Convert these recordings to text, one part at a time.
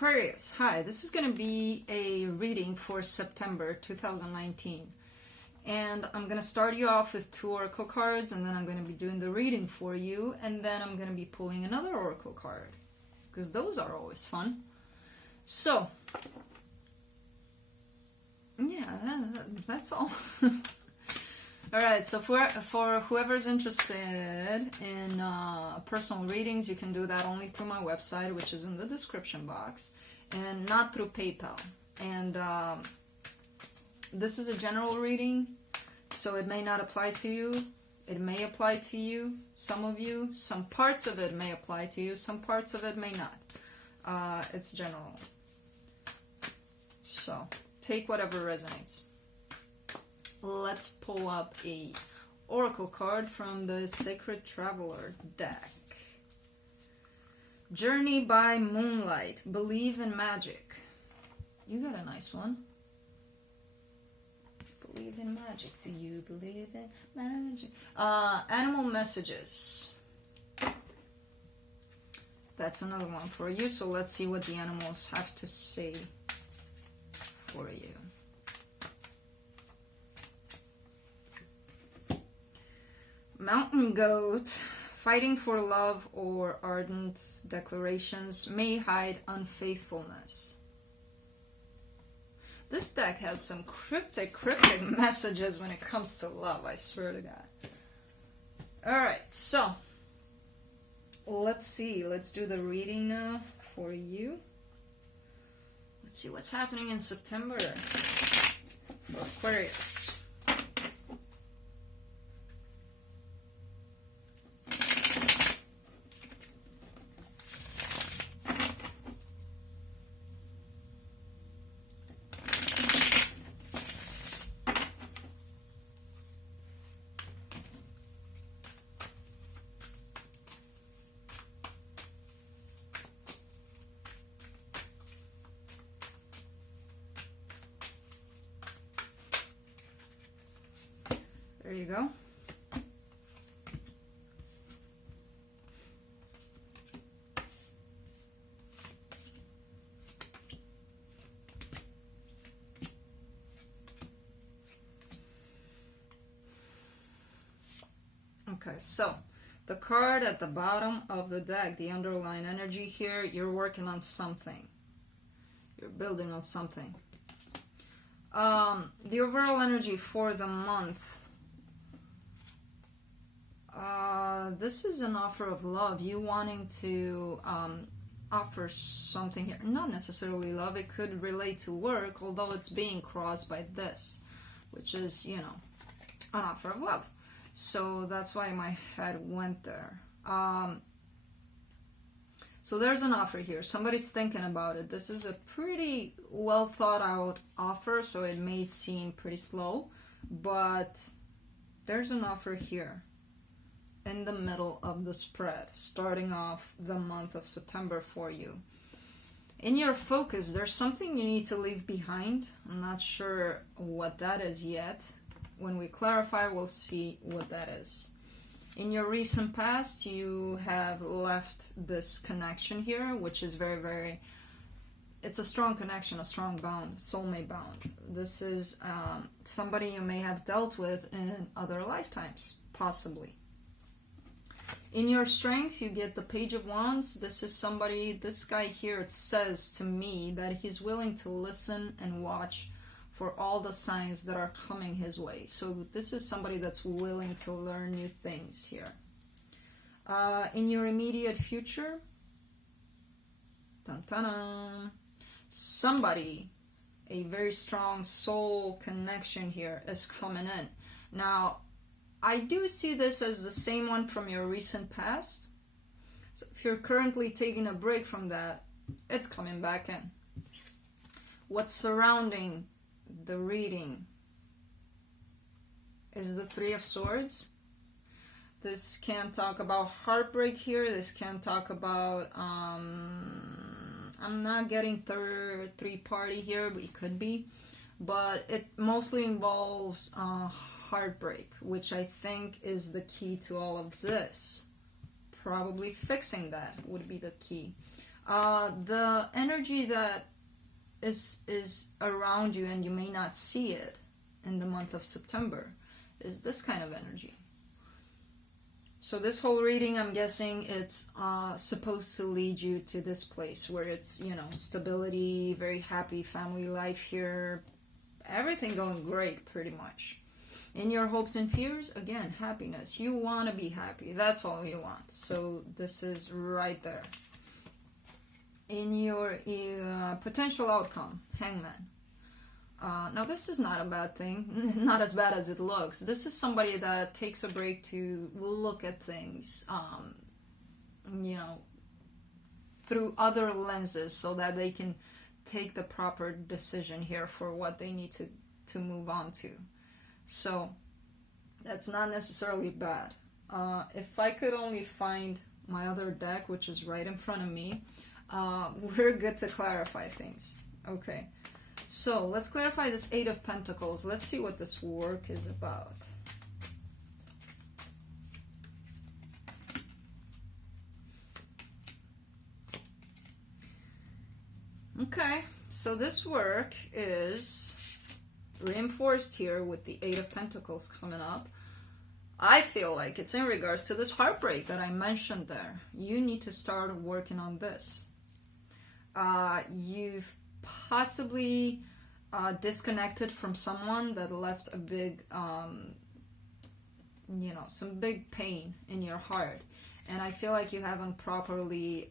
Aquarius, hi, this is going to be a reading for September 2019. And I'm going to start you off with 2 oracle cards, and then I'm going to be doing the reading for you, and then I'm going to be pulling another oracle card, because those are always fun. So, yeah, that's all. Alright, so for whoever's interested in personal readings, you can do that only through my website, which is in the description box, and not through PayPal. And this is a general reading, so it may not apply to you. It may apply to you, some of you. Some parts of it may apply to you, some parts of it may not. It's general. So, take whatever resonates. Let's pull up a oracle card from the Sacred Traveler deck. Journey by Moonlight. Believe in magic. You got a nice one. Believe in magic. Do you believe in magic? Animal messages. That's another one for you. So let's see what the animals have to say for you. Mountain goat, fighting for love or ardent declarations may hide unfaithfulness. This deck has some cryptic messages when it comes to love, I swear to God. Alright, so, let's see. Let's do the reading now for you. Let's see what's happening in September for Aquarius. There you go. Okay, so the card at the bottom of the deck, the underlying energy here, you're working on something. You're building on something. The overall energy for the month. This is an offer of love. You wanting to offer something here. Not necessarily love. It could relate to work, although it's being crossed by this, which is, you know, an offer of love. So that's why my head went there. So there's an offer here. Somebody's thinking about it. This is a pretty well thought out offer, so it may seem pretty slow, but there's an offer here in the middle of the spread, starting off the month of September for you. In your focus, there's something you need to leave behind. I'm not sure what that is yet. When we clarify, we'll see what that is. In your recent past, you have left this connection here, which is very, it's a strong connection, a strong bond, soulmate bond. This is somebody you may have dealt with in other lifetimes, possibly. In your strength, you get the Page of Wands. This is somebody, this guy here, it says to me that he's willing to listen and watch for all the signs that are coming his way. So this is somebody that's willing to learn new things here. In your immediate future, somebody, a very strong soul connection here is coming in. Now, I do see this as the same one from your recent past. So if you're currently taking a break from that, it's coming back in. What's surrounding the reading is the Three of Swords. This can talk about heartbreak here. This can talk about, I'm not getting three party here, but it could be. But it mostly involves heartbreak, which I think is the key to all of this. Probably fixing that would be the key. The energy that is around you, and you may not see it in the month of September, is this kind of energy. So this whole reading, I'm guessing it's supposed to lead you to this place where it's, you know, stability, very happy family life here, everything going great pretty much. In your hopes and fears, again, happiness. You want to be happy. That's all you want. So this is right there. In your potential outcome, Hangman. Now this is not a bad thing, not as bad as it looks. This is somebody that takes a break to look at things, you know, through other lenses so that they can take the proper decision here for what they need to move on to. So that's not necessarily bad. If I could only find my other deck, which is right in front of me, we're good to clarify things. Okay. So let's clarify this Eight of Pentacles. Let's see what this work is about. Okay, so this work is reinforced here with the Eight of Pentacles coming up. I feel like it's in regards to this heartbreak that I mentioned there. You need to start working on this. You've possibly disconnected from someone that left a big, you know, some big pain in your heart. And I feel like you haven't properly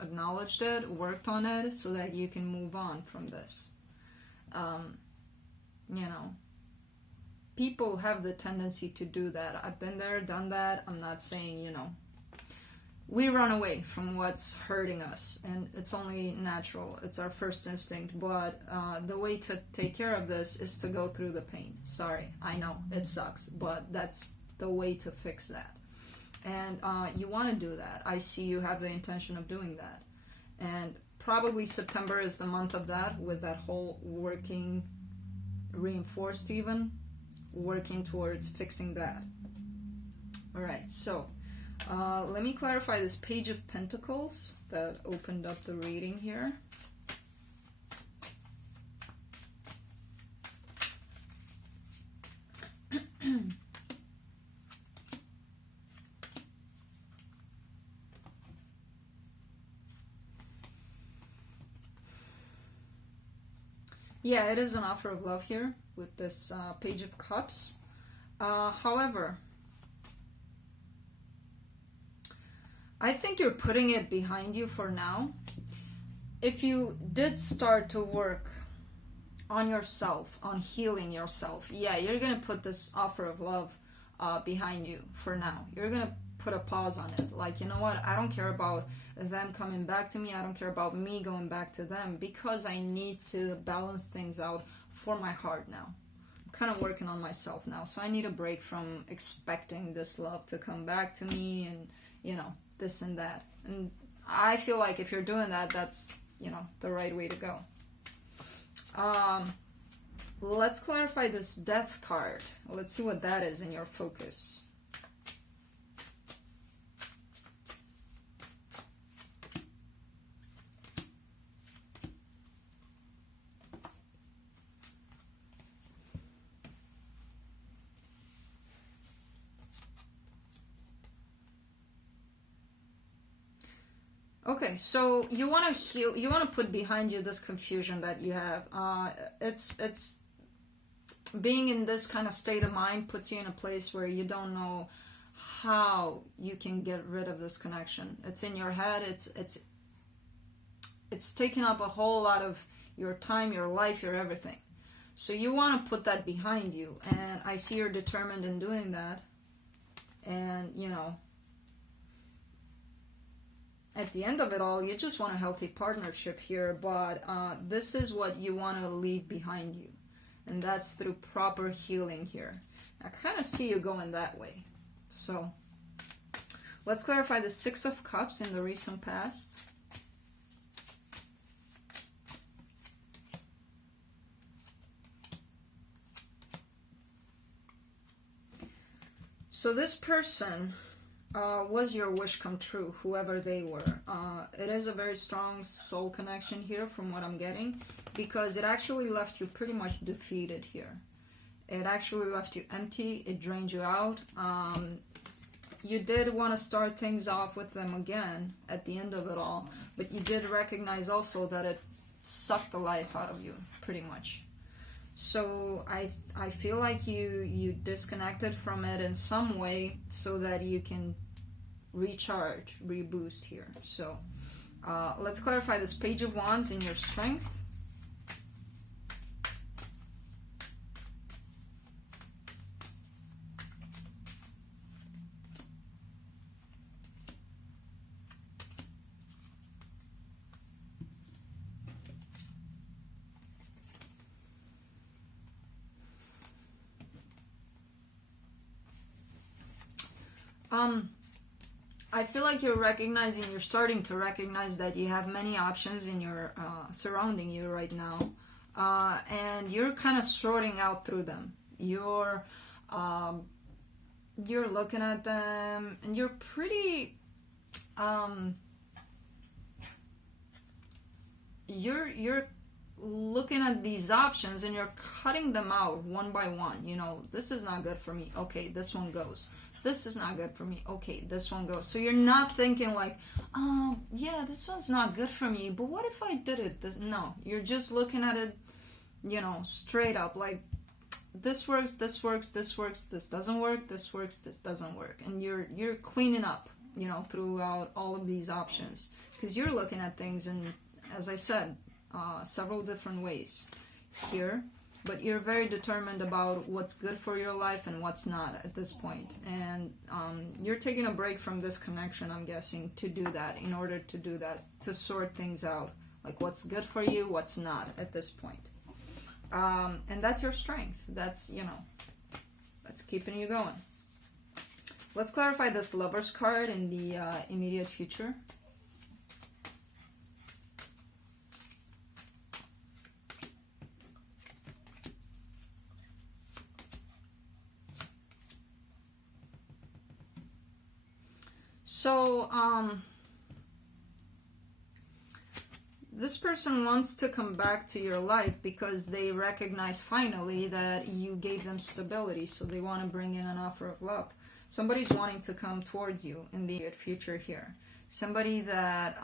acknowledged it, worked on it, so that you can move on from this. You know, people have the tendency to do that. I've been there, done that. I'm not saying, you know, we run away from what's hurting us, and it's only natural. It's our first instinct, but the way to take care of this is to go through the pain. Sorry, I know, it sucks, but that's the way to fix that. And you want to do that. I see you have the intention of doing that. And probably September is the month of that, with that whole working, reinforced even, working towards fixing that. Alright, so let me clarify this Page of Pentacles that opened up the reading here. Yeah, it is an offer of love here with this Page of Cups. However, I think you're putting it behind you for now. If you did start to work on yourself, on healing yourself, yeah, you're going to put this offer of love behind you for now. You're going to put a pause on it. Like, you know what? I don't care about them coming back to me. I don't care about me going back to them, because I need to balance things out for my heart now. I'm kind of working on myself now. So I need a break from expecting this love to come back to me and, you know, this and that. And I feel like if you're doing that, that's, you know, the right way to go. Let's clarify this Death card. Let's see what that is in your focus. Okay, so you want to heal, you want to put behind you this confusion that you have. It's being in this kind of state of mind puts you in a place where you don't know how you can get rid of this connection. It's in your head. It's taking up a whole lot of your time, your life, your everything. So you want to put that behind you, and I see you're determined in doing that. And, you know, at the end of it all, you just want a healthy partnership here, but this is what you want to leave behind you. And that's through proper healing here. I kind of see you going that way. So, let's clarify the Six of Cups in the recent past. So this person was your wish come true, whoever they were. It is a very strong soul connection here from what I'm getting, because it actually left you pretty much defeated here. It actually left you empty, it drained you out. You did want to start things off with them again at the end of it all, but you did recognize also that it sucked the life out of you, pretty much. So I feel like you disconnected from it in some way so that you can recharge, reboost here. So let's clarify this Page of Wands in your strength. I feel like you're starting to recognize that you have many options in your surrounding you right now, and you're kind of sorting out through them. You're looking at them, and you're pretty you're looking at these options, and you're cutting them out one by one. You know, this is not good for me. Okay, this one goes. This is not good for me. Okay, this one goes. So you're not thinking like, yeah, this one's not good for me, but what if I did it? No, you're just looking at it, you know, straight up, like, this works, this works, this works, this doesn't work, this works, this doesn't work. And you're cleaning up, you know, throughout all of these options, because you're looking at things in, as I said, several different ways here. But you're very determined about what's good for your life and what's not at this point. And you're taking a break from this connection, I'm guessing, to do that, in order to do that, to sort things out. Like what's good for you, what's not at this point. And that's your strength. That's, you know, that's keeping you going. Let's clarify this Lover's card in the immediate future. So, this person wants to come back to your life because they recognize finally that you gave them stability, so they want to bring in an offer of love. Somebody's wanting to come towards you in the future here. Somebody that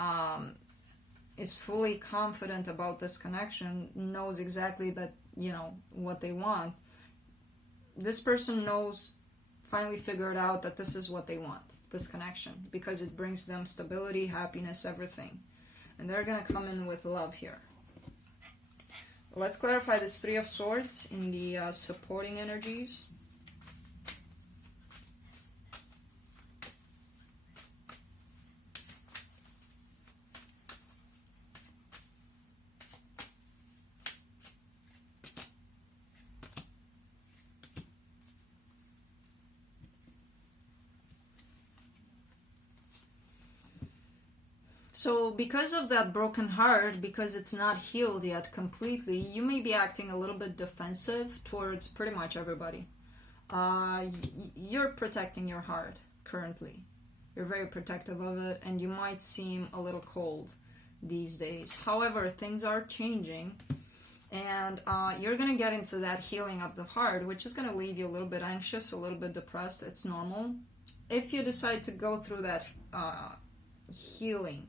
is fully confident about this connection, knows exactly that, you know, what they want. This person knows, finally figured out that this is what they want. This connection, because it brings them stability, happiness, everything. And they're gonna come in with love here. Let's clarify this Three of Swords in the supporting energies. So because of that broken heart, because it's not healed yet completely, you may be acting a little bit defensive towards pretty much everybody. You're protecting your heart currently. You're very protective of it, and you might seem a little cold these days. However, things are changing, and you're going to get into that healing of the heart, which is going to leave you a little bit anxious, a little bit depressed. It's normal. If you decide to go through that healing,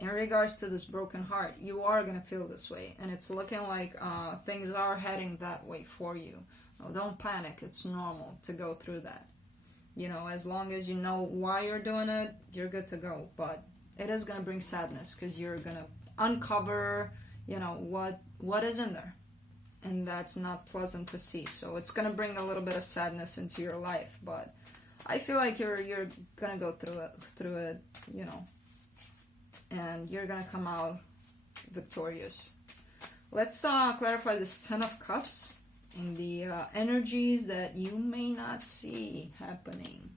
in regards to this broken heart, you are going to feel this way. And it's looking like things are heading that way for you. No, don't panic. It's normal to go through that. You know, as long as you know why you're doing it, you're good to go. But it is going to bring sadness, because you're going to uncover, you know, what is in there. And that's not pleasant to see. So it's going to bring a little bit of sadness into your life. But I feel like you're going to go through it, you know. And you're gonna come out victorious. Let's clarify this Ten of Cups in the energies that you may not see happening.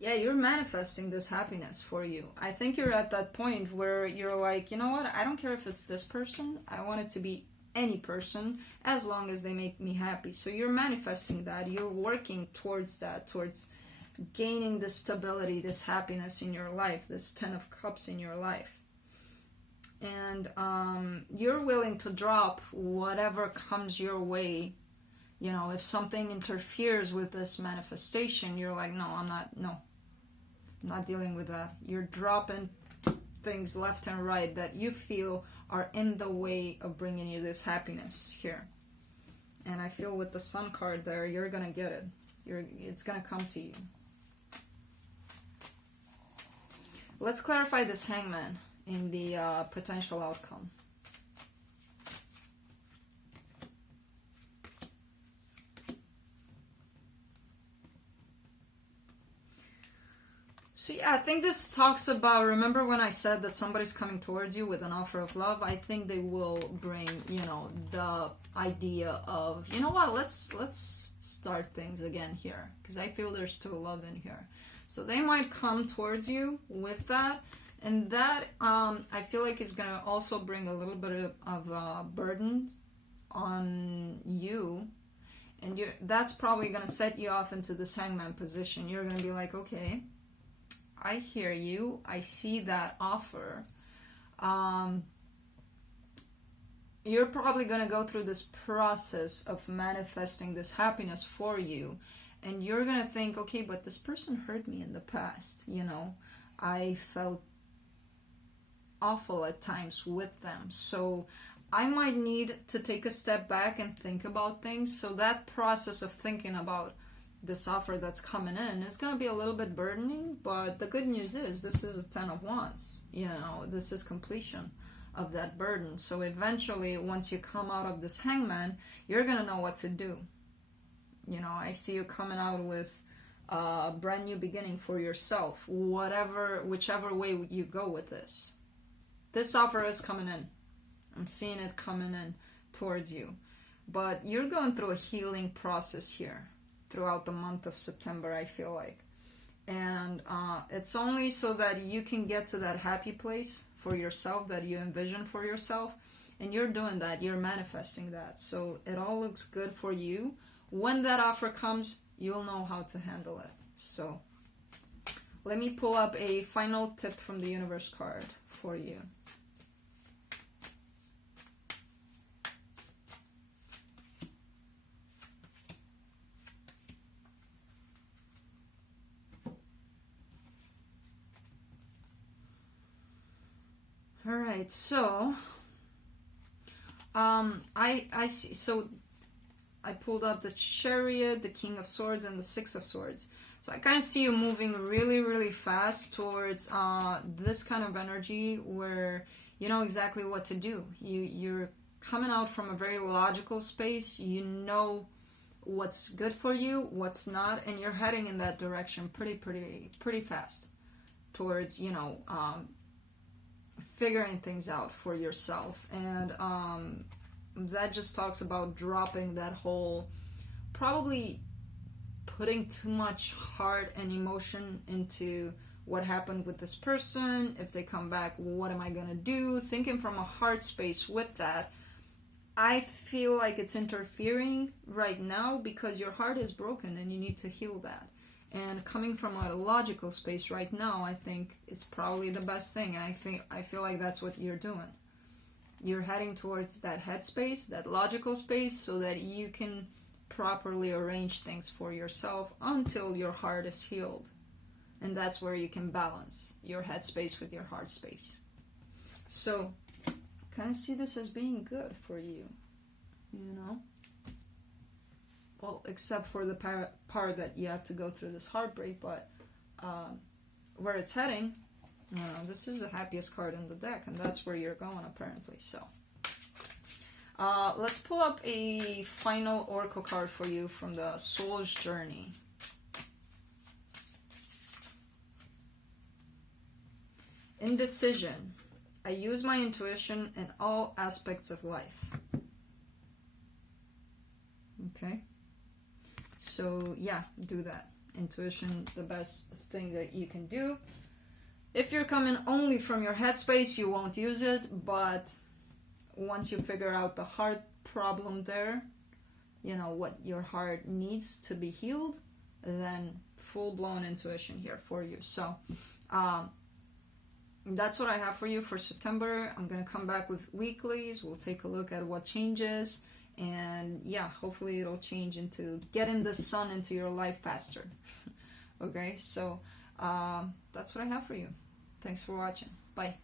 Yeah, you're manifesting this happiness for you. I think you're at that point where you're like, you know what, I don't care if it's this person, I want it to be any person as long as they make me happy. So you're manifesting that, you're working towards that, towards gaining this stability, this happiness in your life, this 10 of Cups in your life. And you're willing to drop whatever comes your way. You know, if something interferes with this manifestation, you're like, no, I'm not dealing with that. You're dropping things left and right that you feel are in the way of bringing you this happiness here. And I feel with the Sun card there, you're gonna get it. It's gonna come to you. Let's clarify this Hangman in the potential outcome. So yeah, I think this talks about, remember when I said that somebody's coming towards you with an offer of love? I think they will bring, you know, the idea of, you know what, let's start things again here, because I feel there's still love in here. So they might come towards you with that, and that I feel like is going to also bring a little bit of burden on you, and that's probably going to set you off into this Hangman position. You're going to be like, okay, I hear you, I see that offer. You're probably going to go through this process of manifesting this happiness for you, and you're going to think, okay, but this person hurt me in the past, you know, I felt awful at times with them, so I might need to take a step back and think about things. So that process of thinking about this offer that's coming in is going to be a little bit burdening, but the good news is this is a 10 of Wands. You know, this is completion of that burden. So eventually, once you come out of this Hangman, you're going to know what to do. You know, I see you coming out with a brand new beginning for yourself, whichever way you go with this. This offer is coming in. I'm seeing it coming in towards you. But you're going through a healing process here throughout the month of September, I feel like. And it's only so that you can get to that happy place for yourself that you envision for yourself. And you're doing that. You're manifesting that. So it all looks good for you. When that offer comes, you'll know how to handle it. So let me pull up a final tip from the universe card for you. All right, so I see. So I pulled up the Chariot, the King of Swords, and the Six of Swords. So I kind of see you moving really, really fast towards this kind of energy where you know exactly what to do. You're coming out from a very logical space. You know what's good for you, what's not, and you're heading in that direction pretty fast towards, you know, figuring things out for yourself. And that just talks about dropping that whole, probably putting too much heart and emotion into what happened with this person. If they come back, what am I gonna do? Thinking from a heart space with that, I feel like it's interfering right now because your heart is broken and you need to heal that. And coming from a logical space right now, I think it's probably the best thing. And I feel like that's what you're doing. You're heading towards that head space, that logical space, so that you can properly arrange things for yourself until your heart is healed. And that's where you can balance your head space with your heart space. So, kind of see this as being good for you, you know? Well, except for the part that you have to go through this heartbreak, but where it's heading, you know, this is the happiest card in the deck, and that's where you're going, apparently. So, let's pull up a final oracle card for you from the Soul's Journey. Indecision. I use my intuition in all aspects of life. Okay. So yeah, do that. Intuition, the best thing that you can do. If you're coming only from your headspace, you won't use it, but once you figure out the heart problem there, you know, what your heart needs to be healed, then full-blown intuition here for you. So that's what I have for you for September. I'm going to come back with weeklies. We'll take a look at what changes. And yeah, hopefully it'll change into getting the sun into your life faster. Okay, so that's what I have for you. Thanks for watching. Bye.